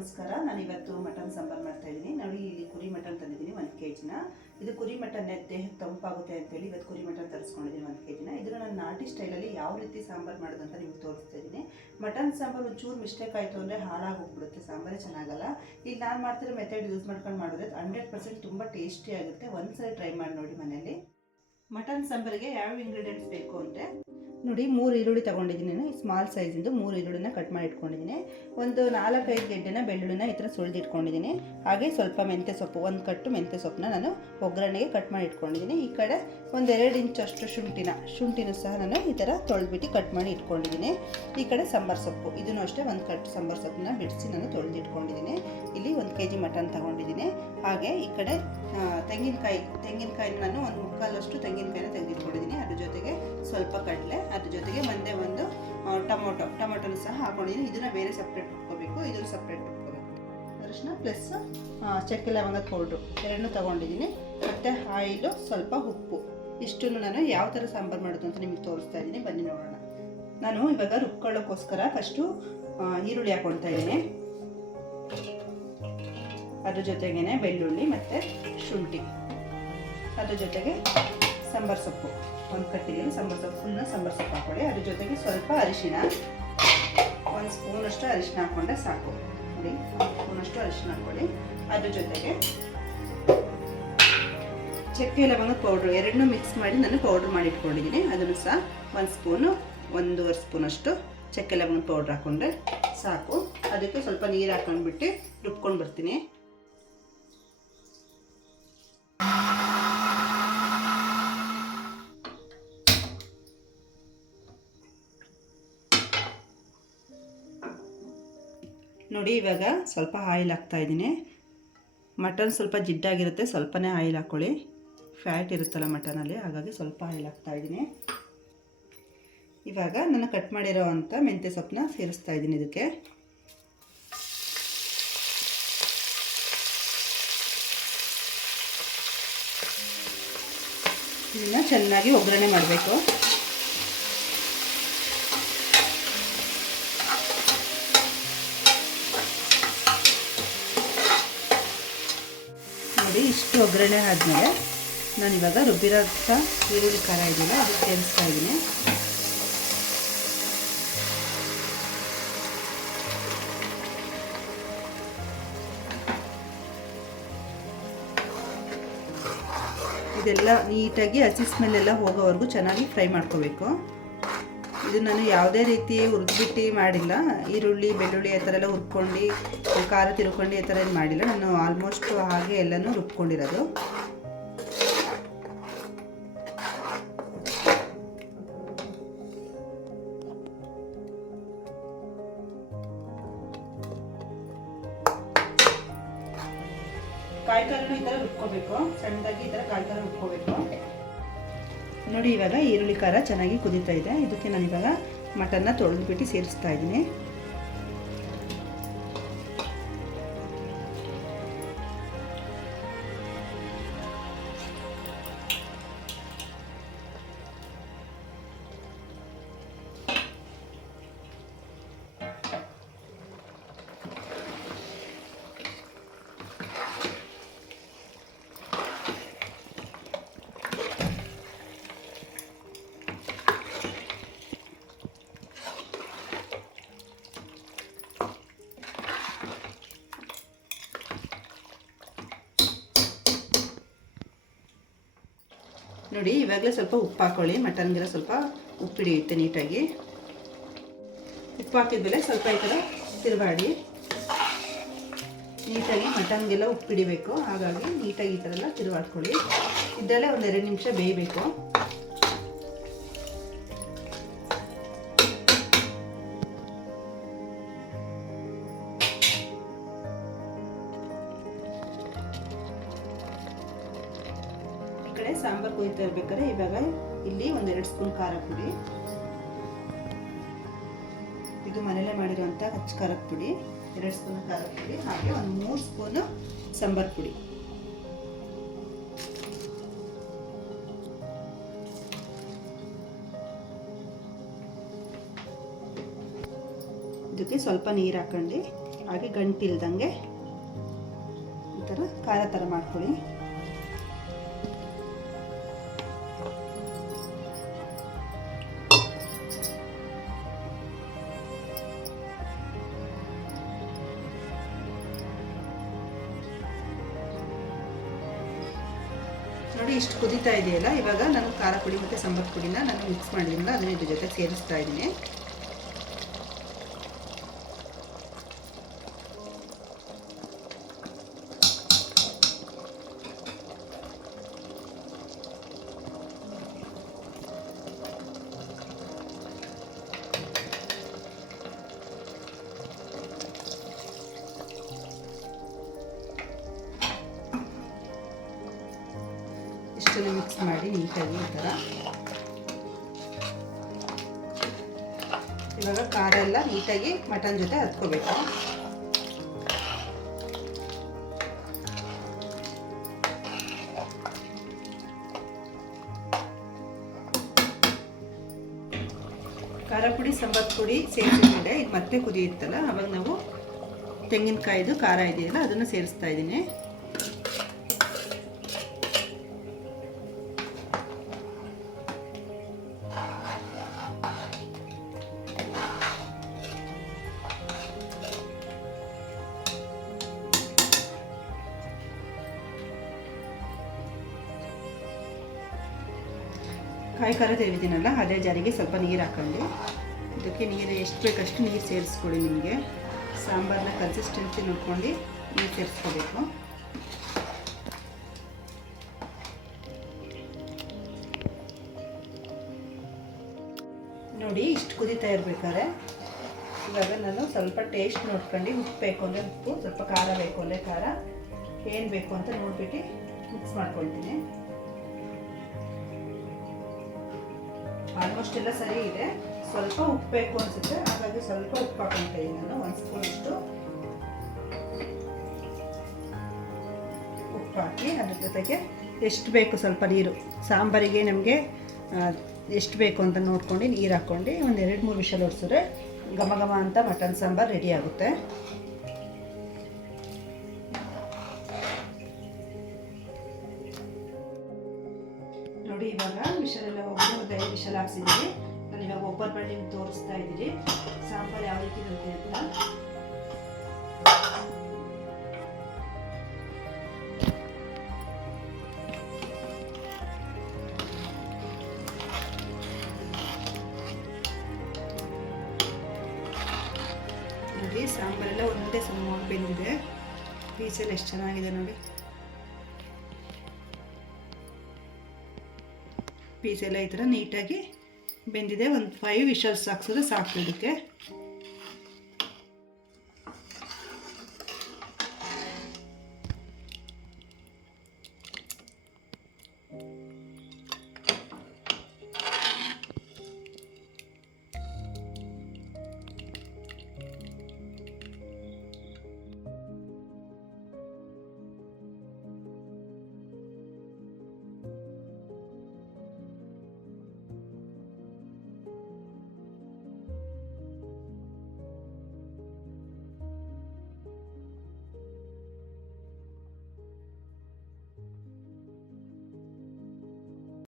ನಮಸ್ಕಾರ. ನಾನು ಇವತ್ತು ಮಟನ್ ಸಾಂಬಾರು ಮಾಡ್ತಾ ಇದ್ದೀನಿ. ನೋಡಿ ಇಲ್ಲಿ ಕುರಿ ಮಟನ್ ತಂದಿದ್ದೀನಿ ಒಂದು ಕೆ ಜಿನ. ಇದು ಕುರಿ ಮಟನ್ ದೇಹಕ್ಕೆ ತಂಪಾಗುತ್ತೆ ಅಂತೇಳಿ ಇವತ್ತು ಕುರಿ ಮಟನ್ ತರಿಸ್ಕೊಂಡಿದ್ದೀನಿ ಒಂದು ಕೆ ಜಿನ. ಇದನ್ನು ನಾನು ನಾಟಿ ಸ್ಟೈಲಲ್ಲಿ ಯಾವ ರೀತಿ ಸಾಂಬಾರು ಮಾಡೋದು ಅಂತ ನಿಮ್ಗೆ ತೋರಿಸ್ತಾ ಇದ್ದೀನಿ. ಮಟನ್ ಸಾಂಬಾರು ಒಂಚೂರು ಮಿಸ್ಟೇಕ್ ಆಯಿತು ಅಂದರೆ ಹಾಳಾಗೋಗ್ಬಿಡುತ್ತೆ, ಸಾಂಬಾರೇ ಚೆನ್ನಾಗಲ್ಲ. ಈಗ ನಾನು ಮಾಡ್ತಿರೋ ಮೆಥಡ್ ಯೂಸ್ ಮಾಡ್ಕೊಂಡು ಮಾಡಿದ್ರೆ ಹಂಡ್ರೆಡ್ ಪರ್ಸೆಂಟ್ ತುಂಬ ಟೇಸ್ಟಿ ಆಗುತ್ತೆ. ಒಂದ್ಸಲ ಟ್ರೈ ಮಾಡಿ ನೋಡಿ ಮನೆಯಲ್ಲಿ. ಮಟನ್ ಸಾಂಬಾರಿಗೆ ಯಾವ ಇಂಗ್ರೀಡಿಯೆಂಟ್ಸ್ ಬೇಕು ಅಂದರೆ ನೋಡಿ ಮೂರು ಈರುಳ್ಳಿ ತೊಗೊಂಡಿದ್ದೀನಿ ನಾನು. ಸ್ಮಾಲ್ ಸೈಜಿಂದು ಮೂರು ಈರುಳ್ಳಿನ ಕಟ್ ಮಾಡಿ ಇಟ್ಕೊಂಡಿದ್ದೀನಿ. ಒಂದು ನಾಲ್ಕೈದು ಗೆಡ್ಡೆನ ಬೆಳ್ಳುಳ್ಳಿನ ಈ ಥರ ಸುಳ್ದಿಟ್ಕೊಂಡಿದ್ದೀನಿ ಹಾಗೆ ಸ್ವಲ್ಪ ಮೆಂತ್ಯ ಸೊಪ್ಪು, ಒಂದು ಕಟ್ಟು ಮೆಂತ್ಯ ಸೊಪ್ಪನ್ನ ನಾನು ಒಗ್ಗರಣೆಗೆ ಕಟ್ ಮಾಡಿ ಇಟ್ಕೊಂಡಿದ್ದೀನಿ. ಈ ಕಡೆ ಒಂದೆರಡು ಇಂಚಷ್ಟು ಶುಂಠಿನ, ಶುಂಠಿನೂ ಸಹ ನಾನು ಈ ಥರ ತೊಳೆದ್ಬಿಟ್ಟು ಕಟ್ ಮಾಡಿ ಇಟ್ಕೊಂಡಿದ್ದೀನಿ. ಈ ಕಡೆ ಸಾಂಬಾರು ಸೊಪ್ಪು, ಇದನ್ನು ಅಷ್ಟೇ ಒಂದು ಕಟ್ ಸಾಂಬಾರು ಸೊಪ್ಪನ್ನ ಬಿಡಿಸಿ ನಾನು ತೊಳೆದಿಟ್ಕೊಂಡಿದ್ದೀನಿ. ಇಲ್ಲಿ ಒಂದು ಕೆ ಜಿ ಮಟನ್ ತೊಗೊಂಡಿದ್ದೀನಿ. ಹಾಗೆ ಈ ಕಡೆ ತೆಂಗಿನಕಾಯಿ, ತೆಂಗಿನಕಾಯಿನ ನಾನು ಒಂದು ಮುಕ್ಕಾಲಷ್ಟು ತೆಂಗಿನಕಾಯಿನ ತೆಗೆದಿಟ್ಕೊಂಡಿದ್ದೀನಿ. ಅದ್ರ ಜೊತೆಗೆ ಸ್ವಲ್ಪ ಕಡಲೆ, ಅದ್ರ ಜೊತೆಗೆ ಒಂದೇ ಒಂದು ಟೊಮೊಟೊ. ಟೊಮೊಟೊನ ಸಹ ಹಾಕೊಂಡಿದ್ದೀನಿ. ಇದನ್ನ ಬೇರೆ ಸಪ್ರೇಟ್ ಇಟ್ಕೋಬೇಕು ಇದನ್ನು ಸಪ್ರೇಟ್ ಇಟ್ಕೋಬೇಕು ಅರಿಶಿನ ಪ್ಲಸ್ ಚಕ್ಕೆ ಲವಂಗ ಪೌಡ್ರು ಎರಡನ್ನೂ ತೊಗೊಂಡಿದ್ದೀನಿ. ಮತ್ತು ಆಯಿಲು, ಸ್ವಲ್ಪ ಉಪ್ಪು. ಇಷ್ಟನ್ನು ನಾನು ಯಾವ ಥರ ಸಾಂಬಾರು ಮಾಡೋದು ಅಂತ ನಿಮಗೆ ತೋರಿಸ್ತಾ ಇದ್ದೀನಿ. ಬನ್ನಿ ನೋಡೋಣ. ನಾನು ಇವಾಗ ರುಬ್ಕೊಳ್ಳೋಕ್ಕೋಸ್ಕರ ಫಸ್ಟು ಈರುಳ್ಳಿ ಹಾಕ್ಕೊಳ್ತಾ ಇದ್ದೀನಿ. ಅದ್ರ ಜೊತೆಗೇನೆ ಬೆಳ್ಳುಳ್ಳಿ ಮತ್ತು ಶುಂಠಿ. ಅದ್ರ ಜೊತೆಗೆ ಸಾಂಬಾರು ಸೊಪ್ಪು. ಒಂದು ಕಟ್ಟಿಗೆ ಸಾಂಬಾರು ಸೊಪ್ಪು ಫುಲ್ನ ಸಾಂಬಾರು ಸೊಪ್ಪು ಹಾಕೊಳ್ಳಿ ಅದ್ರ ಜೊತೆಗೆ ಸ್ವಲ್ಪ ಅರಿಶಿನ. ಒಂದು ಸ್ಪೂನಷ್ಟು ಅರಿಶಿನ ಹಾಕ್ಕೊಂಡ್ರೆ ಸಾಕು. ನೋಡಿ, ಒಂದು ಸ್ಪೂನಷ್ಟು ಅರಿಶಿನ ಹಾಕ್ಕೊಳ್ಳಿ. ಅದ್ರ ಜೊತೆಗೆ ಚಕ್ಕೆ ಲವಂಗ ಪೌಡ್ರು ಎರಡನ್ನೂ ಮಿಕ್ಸ್ ಮಾಡಿ ನಾನು ಪೌಡ್ರ್ ಮಾಡಿ ಇಟ್ಕೊಂಡಿದ್ದೀನಿ ಅದನ್ನು ಸಹ ಒಂದು ಸ್ಪೂನು, ಒಂದೂವರೆ ಸ್ಪೂನಷ್ಟು ಚಕ್ಕೆ ಲವಂಗ ಪೌಡ್ರ್ ಹಾಕ್ಕೊಂಡ್ರೆ ಸಾಕು. ಅದಕ್ಕೆ ಸ್ವಲ್ಪ ನೀರು ಹಾಕೊಂಡ್ಬಿಟ್ಟು ರುಬ್ಕೊಂಡು ಬರ್ತೀನಿ. ನೋಡಿ, ಇವಾಗ ಸ್ವಲ್ಪ ಆಯಿಲ್ ಹಾಕ್ತಾ ಇದ್ದೀನಿ. ಮಟನ್ ಸ್ವಲ್ಪ ಜಿಡ್ಡಾಗಿರುತ್ತೆ, ಸ್ವಲ್ಪನೇ ಆಯಿಲ್ ಹಾಕ್ಕೊಳ್ಳಿ ಫ್ಯಾಟ್ ಇರುತ್ತಲ್ಲ ಮಟನಲ್ಲಿ, ಹಾಗಾಗಿ ಸ್ವಲ್ಪ ಆಯಿಲ್ ಹಾಕ್ತಾ ಇದ್ದೀನಿ. ಇವಾಗ ನಾನು ಕಟ್ ಮಾಡಿರೋ ಅಂಥ ಮೆಂತ್ಯ ಸೊಪ್ಪನ್ನ ಸೇರಿಸ್ತಾ ಇದ್ದೀನಿ ಇದಕ್ಕೆ. ಇದನ್ನು ಚೆನ್ನಾಗಿ ಒಗ್ಗರಣೆ ಮಾಡಬೇಕು ನೋಡಿ ಇಷ್ಟು ಒಗ್ಗರಣೆ ಆದಮೇಲೆ ನಾನು ಇವಾಗ ರುಬ್ಬಿರೋಂಥ ಈರುಳ್ಳಿ ಖಾರ ಇದೆಯಲ್ಲ, ಅದು ಸೇರಿಸ್ತಾ ಇದ್ದೀನಿ. ಇದೆಲ್ಲ ನೀಟಾಗಿ ಹಸಿ ಸ್ಮೆಲ್ಲೆಲ್ಲ ಹೋಗೋವರೆಗೂ ಚೆನ್ನಾಗಿ ಫ್ರೈ ಮಾಡ್ಕೋಬೇಕು. ಇದು ನಾನು ಯಾವುದೇ ರೀತಿ ಹುರಿದ್ಬಿಟ್ಟು ಮಾಡಿಲ್ಲ. ಈರುಳ್ಳಿ, ಬೆಳ್ಳುಳ್ಳಿ ಆ ಥರ ಎಲ್ಲ ಹುರ್ಕೊಂಡು, ಖಾರ ತಿರ್ಕೊಂಡು ಆ ಥರ ಏನು ಮಾಡಿಲ್ಲ. ನಾನು ಆಲ್ಮೋಸ್ಟ್ ಹಾಗೆ ಎಲ್ಲನೂ ರುಬ್ಕೊಂಡಿರೋದು. ಕಾಯಿ ಈ ಥರ ರುಬ್ಕೋಬೇಕು. ಸಣ್ಣದಾಗಿ ಈ ಥರ ಕಾಯಿ ರುಬ್ಕೋಬೇಕು. ನೋಡಿ ಇವಾಗ ಈರುಳ್ಳಿ ಖಾರ ಚೆನ್ನಾಗಿ ಕುದೀತಾ ಇದೆ. ಇದಕ್ಕೆ ನಾನು ಇವಾಗ ಮಟನ್ನ ತೊಳೆದ್ಬಿಟ್ಟು ಸೇರಿಸ್ತಾ ಇದ್ದೀನಿ. ನೋಡಿ, ಇವಾಗಲೇ ಸ್ವಲ್ಪ ಉಪ್ಪು ಹಾಕೊಳ್ಳಿ. ಮಟನ್ಗೆಲ್ಲ ಸ್ವಲ್ಪ ಉಪ್ಪು ಹಿಡಿಯುತ್ತೆ ನೀಟಾಗಿ. ಉಪ್ಪು ಹಾಕಿದ್ಮೇಲೆ ಸ್ವಲ್ಪ ಈ ಥರ ತಿರುಗಾಡಿ. ನೀಟಾಗಿ ಮಟನ್ಗೆಲ್ಲ ಉಪ್ಪು ಹಿಡಿಬೇಕು ಹಾಗಾಗಿ ನೀಟಾಗಿ ಈ ಥರ ಎಲ್ಲ ತಿರುಗಾಡ್ಕೊಳ್ಳಿ. ಇದರಲ್ಲೇ ಒಂದೆರಡು ನಿಮಿಷ ಬೇಯಬೇಕು. ಸಾಂಬಾರು ಕೊಯ್ತಾ ಇರ್ಬೇಕಾದ್ರೆ ಇವಾಗ ಇಲ್ಲಿ ಒಂದೆರಡು ಸ್ಪೂನ್ ಖಾರ ಪುಡಿ. ಇದು ಮನೇಲೆ ಮಾಡಿರುವಂಥ ಹಚ್ಚ ಖಾರದ ಪುಡಿ, ಎರಡು ಸ್ಪೂನ್ ಖಾರ ಪುಡಿ, ಹಾಗೆ ಒಂದು ಮೂರು ಸ್ಪೂನು ಸಾಂಬಾರು ಪುಡಿ. ಇದಕ್ಕೆ ಸ್ವಲ್ಪ ನೀರು ಹಾಕೊಂಡು, ಹಾಗೆ ಗಂಟಿಲ್ದಂಗೆ ಈ ಥರ ಖಾರ ಥರ ಮಾಡ್ಕೊಳ್ಳಿ. ನೋಡಿ ಇಷ್ಟು ಕುದೀತಾ ಇದೆಯಲ್ಲ, ಇವಾಗ ನಾನು ಖಾರ ಪುಡಿ ಮತ್ತು ಸಾಂಬಾರು ಪುಡಿನ ನಾನು ಮಿಕ್ಸ್ ಮಾಡಿದ್ರಿಂದ ಅದನ್ನ ಇದ್ರ ಜೊತೆ ಸೇರಿಸ್ತಾ ಇದ್ದೀನಿ. ಇಷ್ಟನ್ನು ಮಿಕ್ಸ್ ಮಾಡಿ ನೀಟಾಗಿ ಈ ಥರ. ಇವಾಗ ಖಾರ ಎಲ್ಲ ನೀಟಾಗಿ ಮಟನ್ ಜೊತೆ ಹತ್ಕೋಬೇಕು. ಖಾರ ಪುಡಿ, ಸಾಂಬಾರು ಪುಡಿ ಸೇರಿಸಿದ್ರೆ ಇದು ಮತ್ತೆ ಕುದಿಯುತ್ತಲ್ಲ, ಅವಾಗ ನಾವು ತೆಂಗಿನಕಾಯಿದು ಖಾರ ಇದೆಯಲ್ಲ, ಅದನ್ನು ಸೇರಿಸ್ತಾ ಇದ್ದೀನಿ. ಕಾಯಿ ಖಾರ ತೆಗೆದಿದ್ದೀನಲ್ಲ ಅದೇ ಜಾರಿಗೆ ಸ್ವಲ್ಪ ನೀರು ಹಾಕೊಂಡು. ಇದಕ್ಕೆ ನೀರು ಎಷ್ಟು ಬೇಕಷ್ಟು ನೀರು ಸೇರಿಸ್ಕೊಳ್ಳಿ ನಿಮಗೆ. ಸಾಂಬಾರನ್ನ ಕನ್ಸಿಸ್ಟೆನ್ಸಿ ನೋಡ್ಕೊಂಡು ನೀರು ಸೇರಿಸ್ಕೋಬೇಕು. ನೋಡಿ, ಇಷ್ಟು ಕುದೀತಾ ಇರ್ಬೇಕಾದ್ರೆ ಇವಾಗ ನಾನು ಸ್ವಲ್ಪ ಟೇಸ್ಟ್ ನೋಡ್ಕೊಂಡು ಉಪ್ಪು ಬೇಕು ಅಂದರೆ ಉಪ್ಪು, ಸ್ವಲ್ಪ ಖಾರ ಬೇಕು ಅಂದರೆ ಖಾರ. ಏನು ಬೇಕು ಅಂತ ನೋಡ್ಬಿಟ್ಟು ಮಿಕ್ಸ್ ಮಾಡ್ಕೊಳ್ತೀನಿ. ಆಲ್ಮೋಸ್ಟ್ ಎಲ್ಲ ಸರಿ ಇದೆ. ಸ್ವಲ್ಪ ಉಪ್ಪು ಬೇಕು ಅನಿಸುತ್ತೆ. ಹಾಗಾಗಿ ಸ್ವಲ್ಪ ಉಪ್ಪು ಹಾಕೊಂತ ನಾನು. ಒಂದು ಸ್ಪೂನ್ ಅಷ್ಟು ಉಪ್ಪು ಹಾಕಿ ಅದ್ರ ಜೊತೆಗೆ ಎಷ್ಟು ಬೇಕು ಸ್ವಲ್ಪ ನೀರು. ಸಾಂಬಾರಿಗೆ ನಮಗೆ ಎಷ್ಟು ಬೇಕು ಅಂತ ನೋಡ್ಕೊಂಡು ನೀರು ಹಾಕ್ಕೊಂಡು ಒಂದು ಎರಡು ಮೂರು ವಿಷಲ್ ಹೊಡ್ಸಿದ್ರೆ ಘಮ ಘಮ ಅಂತ ಮಟನ್ ಸಾಂಬಾರು ರೆಡಿ ಆಗುತ್ತೆ. ಹೋಗಿ ಹಾಕ್ಸಿದ್ದೀವಿ ನಾನು ಇವಾಗ ಓಪನ್ ಮಾಡಿ ನಿಮ್ಗೆ ತೋರಿಸ್ತಾ ಇದ್ದೀನಿ. ಸಾಂಬಾರು ಯಾವ ರೀತಿ ಇರುತ್ತೆ ಅಂತ ನೋಡಿ ಸಾಂಬಾರೆಲ್ಲ ಒಂದೇ ಸಮ ಬೆಂದಿದೆ ಪೀಸೆಲ್ಲ ಎಷ್ಟು ಚೆನ್ನಾಗಿದೆ ನೋಡಿ. ಪೀಸ್ ಎಲ್ಲ ಈ ಥರ ನೀಟಾಗಿ ಬೆಂದಿದೆ. ಒಂದು ಫೈವ್ ವಿಷಲ್ಸ್ ಹಾಕ್ಸಿದ್ರೆ ಸಾಕು ಇದಕ್ಕೆ.